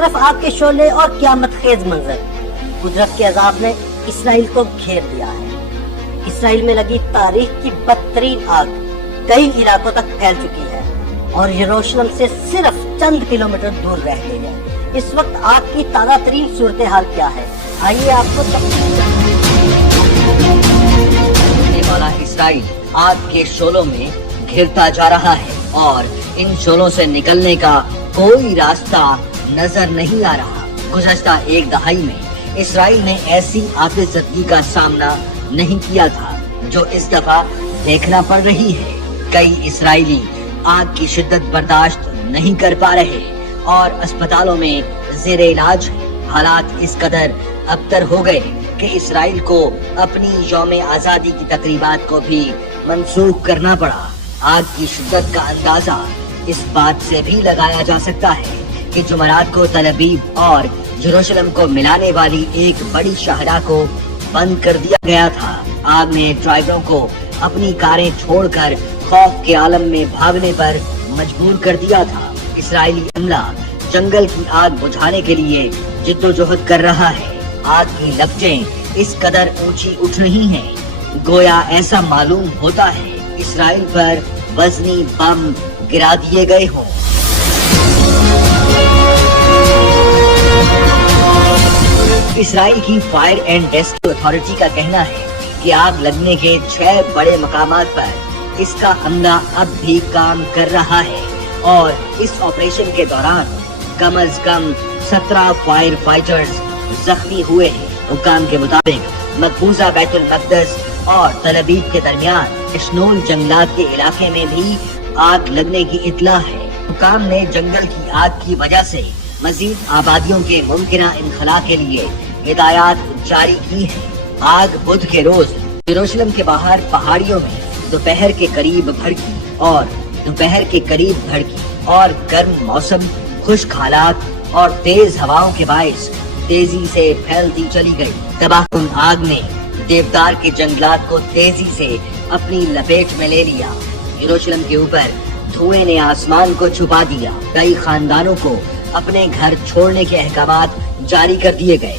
طرف آگ کے شعلے اور قیامت خیز منظر، قدرت کے عذاب نے اسرائیل کو گھیر دیا ہے۔ اسرائیل میں لگی تاریخ کی بدترین آگ کئی علاقوں تک پھیل چکی ہے اور یروشلم سے صرف چند کلومیٹر دور رہ گئی ہے۔ اس وقت آگ کی تازہ ترین صورتحال کیا ہے، آئیے آپ کو والا اسرائیل آگ کے شعلوں میں گھرتا جا رہا ہے اور ان شعلوں سے نکلنے کا کوئی راستہ نظر نہیں آ رہا۔ گزشتہ ایک دہائی میں اسرائیل نے ایسی آتش زدگی کا سامنا نہیں کیا تھا جو اس دفعہ دیکھنا پڑ رہی ہے۔ کئی اسرائیلی آگ کی شدت برداشت نہیں کر پا رہے اور اسپتالوں میں زیر علاج ہیں۔ حالات اس قدر ابتر ہو گئے کہ اسرائیل کو اپنی یوم آزادی کی تقریبات کو بھی منسوخ کرنا پڑا۔ آگ کی شدت کا اندازہ اس بات سے بھی لگایا جا سکتا ہے کہ جمعرات کو تل ابیب اور یروشلم کو ملانے والی ایک بڑی شاہراہ کو بند کر دیا گیا تھا۔ آگ نے ڈرائیوروں کو اپنی کاریں چھوڑ کر خوف کے عالم میں بھاگنے پر مجبور کر دیا تھا۔ اسرائیلی عملہ جنگل کی آگ بجھانے کے لیے جدوجہد کر رہا ہے۔ آگ کی لپٹیں اس قدر اونچی اٹھ رہی ہیں گویا ایسا معلوم ہوتا ہے اسرائیل پر وزنی بم گرا دیے گئے ہوں۔ اسرائیل کی فائر اینڈ ریسکیو اتھارٹی کا کہنا ہے کہ آگ لگنے کے 6 بڑے مقامات پر اس کا عملہ اب بھی کام کر رہا ہے اور اس آپریشن کے دوران کم از کم 17 فائر فائٹرز زخمی ہوئے ہیں۔ حکام کے مطابق مقبوضہ بیت المقدس اور تل ابیب کے درمیان اشنول جنگلات کے علاقے میں بھی آگ لگنے کی اطلاع ہے۔ حکام نے جنگل کی آگ کی وجہ سے مزید آبادیوں کے ممکنہ انخلاء کے لیے ہدایات جاری کی ہیں۔ آگ بدھ کے روز یروشلم کے باہر پہاڑیوں میں دوپہر کے قریب بھڑکی اور گرم موسم، خشک حالات اور تیز ہواؤں کے باعث تیزی سے پھیلتی چلی گئی۔ تباہ کن آگ نے دیودار کے جنگلات کو تیزی سے اپنی لپیٹ میں لے لیا۔ یروشلم کے اوپر دھوئیں نے آسمان کو چھپا دیا۔ کئی خاندانوں کو اپنے گھر چھوڑنے کے احکامات جاری کر دیے گئے۔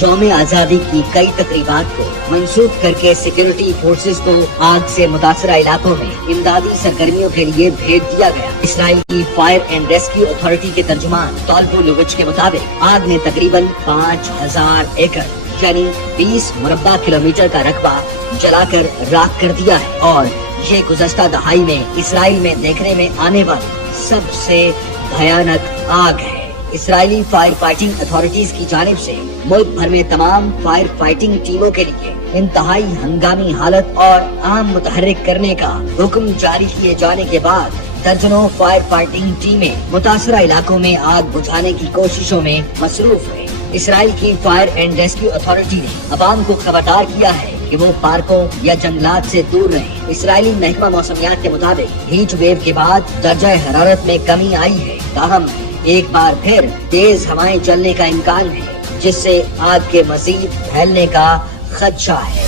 یوم آزادی کی کئی تقریبات کو منسوخ کر کے سیکورٹی فورسز کو آگ سے متاثرہ علاقوں میں امدادی سرگرمیوں کے لیے بھیج دیا گیا۔ اسرائیل کی فائر اینڈ ریسکیو اتھارٹی کے ترجمان طالبو لوگچ کے مطابق آگ نے تقریباً 5000 ایکڑ یعنی 20 مربع کلومیٹر کا رقبہ جلا کر راکھ کر دیا ہے اور یہ گزشتہ دہائی میں اسرائیل میں دیکھنے میں آنے والی سب سے بھیانک آگ ہے۔ اسرائیلی فائر فائٹنگ اتھارٹیز کی جانب سے ملک بھر میں تمام فائر فائٹنگ ٹیموں کے لیے انتہائی ہنگامی حالت اور عام متحرک کرنے کا حکم جاری کیے جانے کے بعد درجنوں فائر فائٹنگ ٹیمیں متاثرہ علاقوں میں آگ بجھانے کی کوششوں میں مصروف ہیں۔ اسرائیل کی فائر اینڈ ریسکیو اتھارٹی نے عوام کو خبردار کیا ہے کہ وہ پارکوں یا جنگلات سے دور رہیں۔ اسرائیلی محکمہ موسمیات کے مطابق ہیٹ ویو کے بعد درجہ حرارت میں کمی آئی ہے، تاہم ایک بار پھر تیز ہوائیں چلنے کا امکان ہے جس سے آگ کے مزید پھیلنے کا خدشہ ہے۔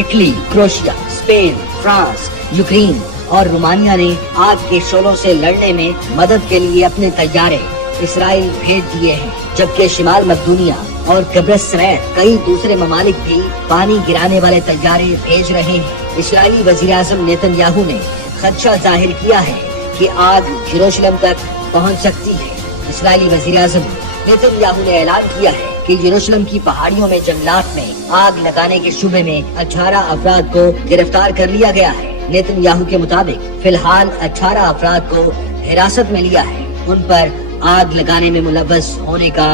اٹلی، کروشیا، اسپین، فرانس، یوکرین اور رومانیہ نے آگ کے شعلوں سے لڑنے میں مدد کے لیے اپنے طیارے اسرائیل بھیج دیے ہیں، جبکہ شمال مقدونیہ اور قبرص سمیت کئی دوسرے ممالک بھی پانی گرانے والے طیارے بھیج رہے ہیں۔ اسرائیلی وزیر اعظم نیتن یاہو نے خدشہ ظاہر کیا ہے کہ آگ یروشلم تک پہنچ سکتی ہے۔ اسرائیلی وزیر اعظم نیتن یاہو نے اعلان کیا ہے کہ یروشلم کی پہاڑیوں میں جنگلات میں آگ لگانے کے شبے میں 18 افراد کو گرفتار کر لیا گیا ہے۔ نیتن یاہو کے مطابق فی الحال 18 افراد کو حراست میں لیا ہے۔ ان پر آگ لگانے میں ملوث ہونے کا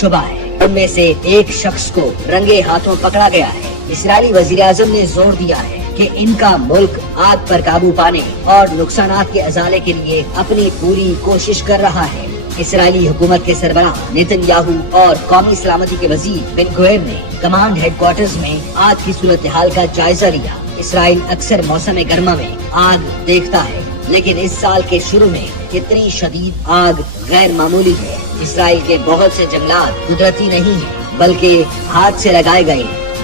شبہ ہے۔ ان میں سے ایک شخص کو رنگے ہاتھوں پکڑا گیا ہے۔ اسرائیلی وزیر اعظم نے زور دیا ہے کہ ان کا ملک آگ پر قابو پانے اور نقصانات کے ازالے کے لیے اپنی پوری کوشش کر رہا ہے۔ اسرائیلی حکومت کے سربراہ نیتن یاہو اور قومی سلامتی کے وزیر بن گوئر نے کمانڈ ہیڈ کوارٹرز میں آگ کی صورتحال کا جائزہ لیا۔ اسرائیل اکثر موسم گرما میں آگ دیکھتا ہے، لیکن اس سال کے شروع میں اتنی شدید آگ غیر معمولی ہے۔ اسرائیل کے بہت سے جنگلات قدرتی نہیں ہیں بلکہ ہاتھ سے لگائے گئے ہیں۔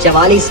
44